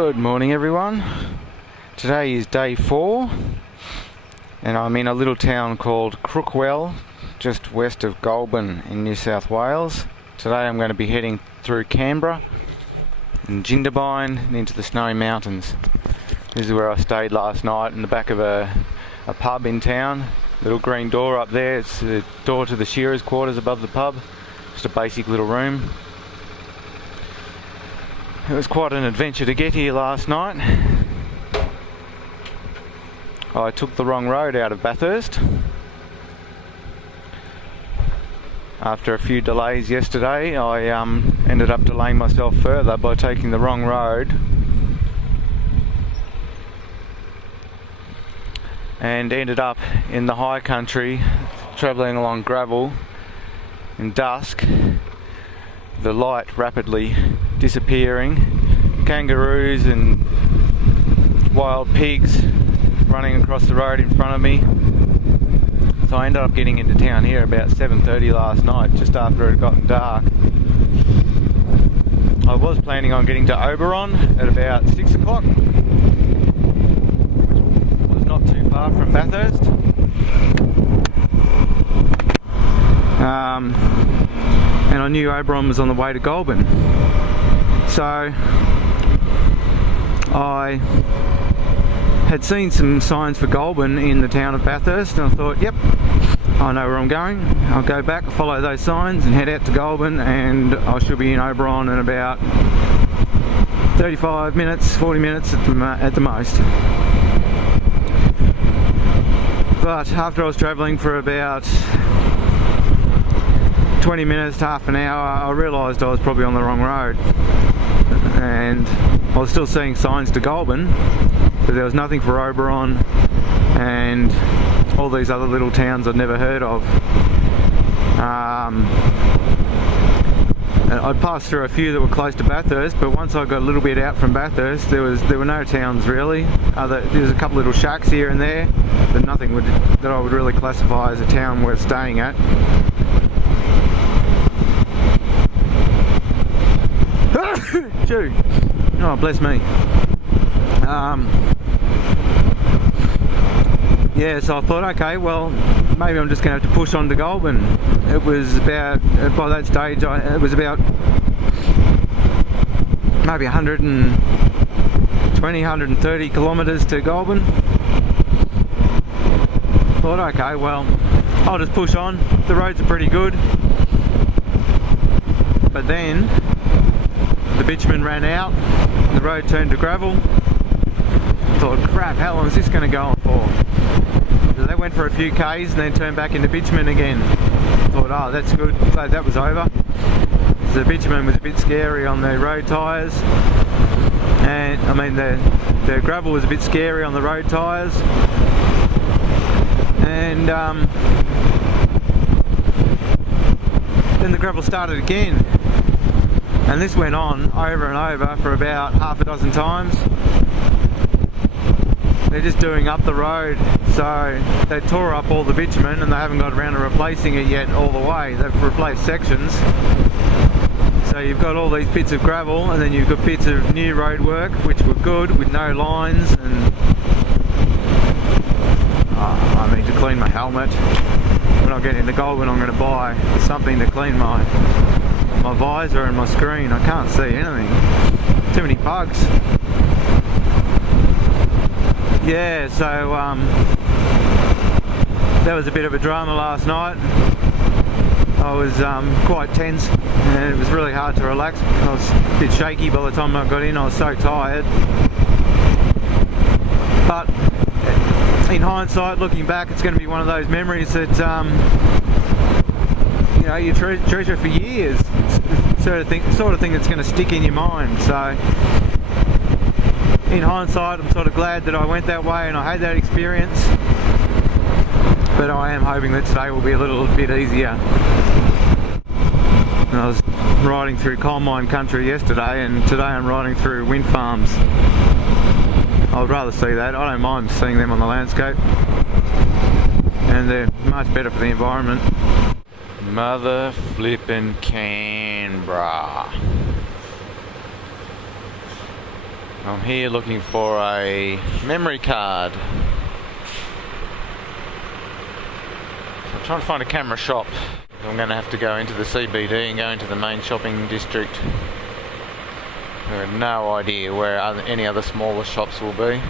Good morning everyone. Today is day 4 and I'm in a little town called Crookwell, just west of Goulburn in New South Wales. Today I'm going to be heading through Canberra and Jindabyne and into the Snowy Mountains. This is where I stayed last night, in the back of a pub in town. Little green door up there, it's the door to the shearers' quarters above the pub. Just a basic little room. It was quite an adventure to get here last night. I took the wrong road out of Bathurst. After a few delays yesterday, I ended up delaying myself further by taking the wrong road. And ended up in the high country, travelling along gravel in dusk. The light rapidly disappearing, kangaroos and wild pigs running across the road in front of me. So I ended up getting into town here about 7:30 last night, just after it had gotten dark. I was planning on getting to Oberon at about 6 o'clock. It was not too far from Bathurst. And I knew Oberon was on the way to Goulburn. So I had seen some signs for Goulburn in the town of Bathurst, and I thought, yep, I know where I'm going. I'll go back, follow those signs and head out to Goulburn, and I should be in Oberon in about 35 minutes, 40 minutes at the most. But after I was travelling for about 20 minutes to half an hour, I realised I was probably on the wrong road, and I was still seeing signs to Goulburn, but there was nothing for Oberon and all these other little towns I'd never heard of. I'd passed through a few that were close to Bathurst, but once I got a little bit out from Bathurst, there were no towns really. There was a couple little shacks here and there, but nothing that I would really classify as a town worth staying at. Chew. Oh, bless me. Yeah, so I thought, okay, well, maybe I'm just going to have to push on to Goulburn. It was about, by that stage, it was about maybe 120, 130 kilometres to Goulburn. Thought, okay, well, I'll just push on. The roads are pretty good. But then the bitumen ran out, the road turned to gravel. I thought, crap, how long is this going to go on for? So they went for a few Ks and then turned back into bitumen again. I thought, oh, that's good, glad that was over. So the bitumen was a bit scary on the road tyres, and I mean the gravel was a bit scary on the road tyres, and then the gravel started again. And this went on over and over for about half a dozen times. They're just doing up the road, so they tore up all the bitumen and they haven't got around to replacing it yet all the way. They've replaced sections. So you've got all these bits of gravel, and then you've got bits of new road work which were good with no lines, and I need to clean my helmet. When I get into Goulburn, I'm going to buy something to clean my visor and my screen. I can't see anything. Too many bugs. Yeah, so that was a bit of a drama last night. I was quite tense and it was really hard to relax. I was a bit shaky by the time I got in. I was so tired. But in hindsight, looking back, it's going to be one of those memories that you know, you treasure for years. Sort of thing that's going to stick in your mind. So in hindsight, I'm sort of glad that I went that way and I had that experience, but I am hoping that today will be a little bit easier. I was riding through coal mine country yesterday, and today I'm riding through wind farms. I would rather see that. I don't mind seeing them on the landscape, and they're much better for the environment. Mother flippin' Canberra. I'm here looking for a memory card. I'm trying to find a camera shop. I'm going to have to go into the CBD and go into the main shopping district. I have no idea where any other smaller shops will be.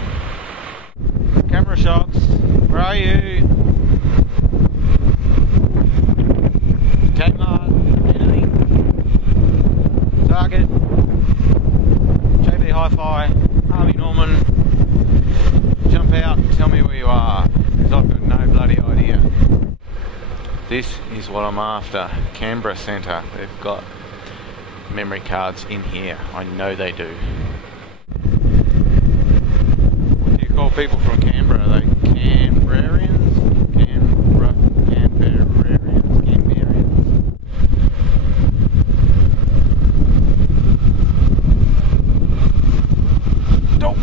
Camera shops, where are you? Kmart, anything? Target, JB Hi-Fi, Harvey Norman. Jump out and tell me where you are, because I've got no bloody idea. This is what I'm after. Canberra Centre. They've got memory cards in here. I know they do. What do you call people from Canberra? Are they Canberrarians? Canberrarians? Nope.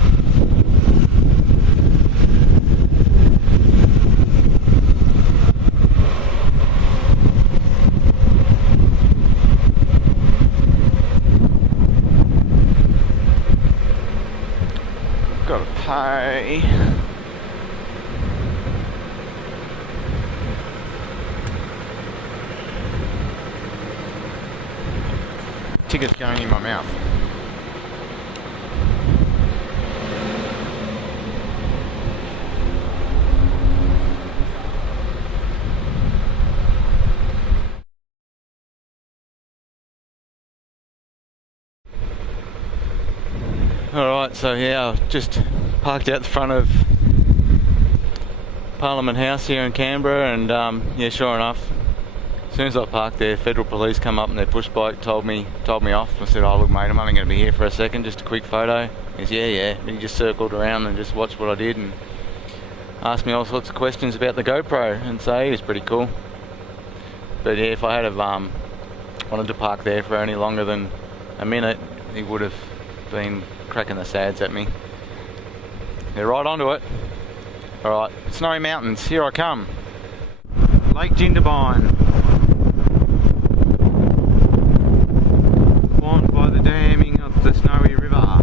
Gotta pay. Ticket's going in my mouth. Alright, so yeah, I've just parked out the front of Parliament House here in Canberra, and yeah, sure enough, as soon as I parked there, federal police come up and their push bike told me off. I said, oh look mate, I'm only going to be here for a second, just a quick photo. He said, yeah. And he just circled around and just watched what I did and asked me all sorts of questions about the GoPro, and so he was pretty cool. But yeah, if I had have wanted to park there for any longer than a minute, he would have been cracking the sads at me. They're right onto it. Alright, Snowy Mountains, here I come. Lake Jindabyne. Formed by the damming of the Snowy River.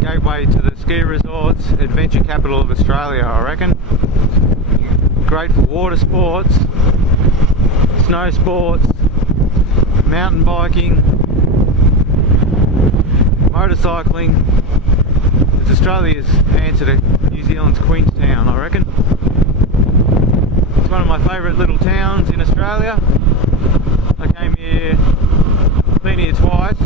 Gateway to the ski resorts, adventure capital of Australia, I reckon. Great for water sports, snow sports, mountain biking, motorcycling. It's Australia's answer to New Zealand's Queenstown, I reckon. It's one of my favourite little towns in Australia. I came here, been here twice.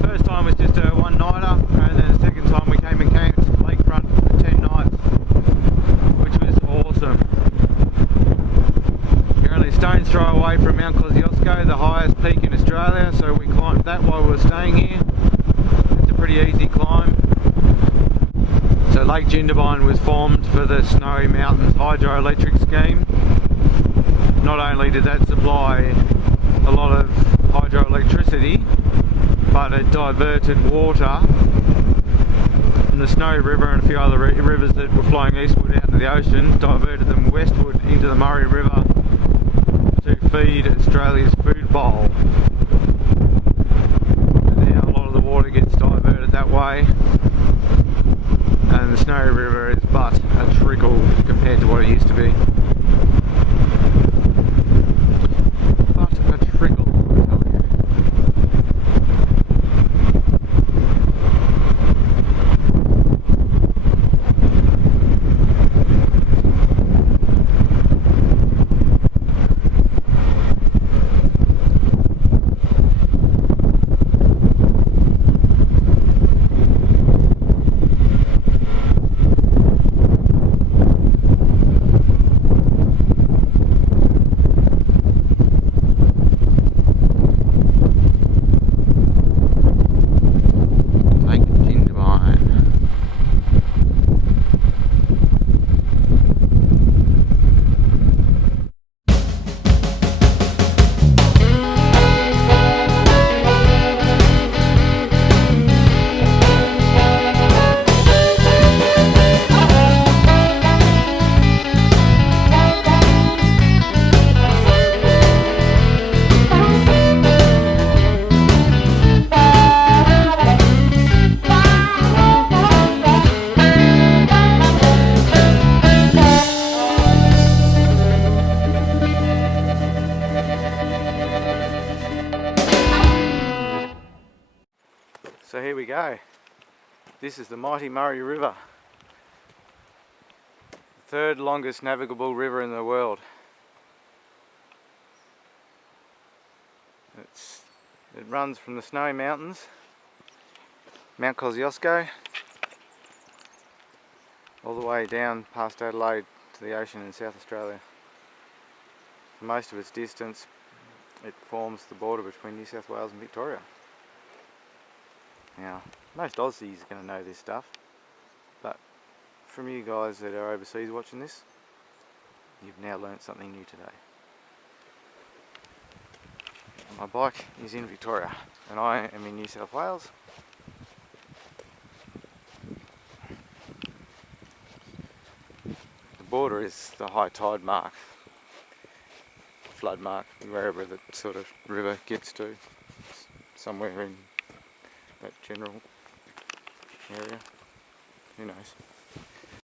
First time was just a one-nighter, and then the second time we came and camped lakefront for 10 nights, which was awesome. Apparently a stone's throw away from Mount Kosciuszko, the highest peak in Australia, so we climbed that while we were staying here. It's a pretty easy climb. So Lake Jindabyne was formed for the Snowy Mountains hydroelectric scheme. Not only did that supply a lot of hydroelectricity, but it diverted water from the Snowy River and a few other rivers that were flowing eastward out into the ocean, diverted them westward into the Murray River to feed Australia's food bowl. And now a lot of the water gets diverted that way, and the Snowy River is but a trickle compared to what it used to be. But a trickle, I tell you. This is the mighty Murray River, the third longest navigable river in the world. It runs from the Snowy Mountains, Mount Kosciuszko, all the way down past Adelaide to the ocean in South Australia. For most of its distance, it forms the border between New South Wales and Victoria. Now, most Aussies are going to know this stuff, but from you guys that are overseas watching this, you've now learnt something new today. My bike is in Victoria and I am in New South Wales. The border is the high tide mark, flood mark, wherever the sort of river gets to, somewhere in that general area, who knows.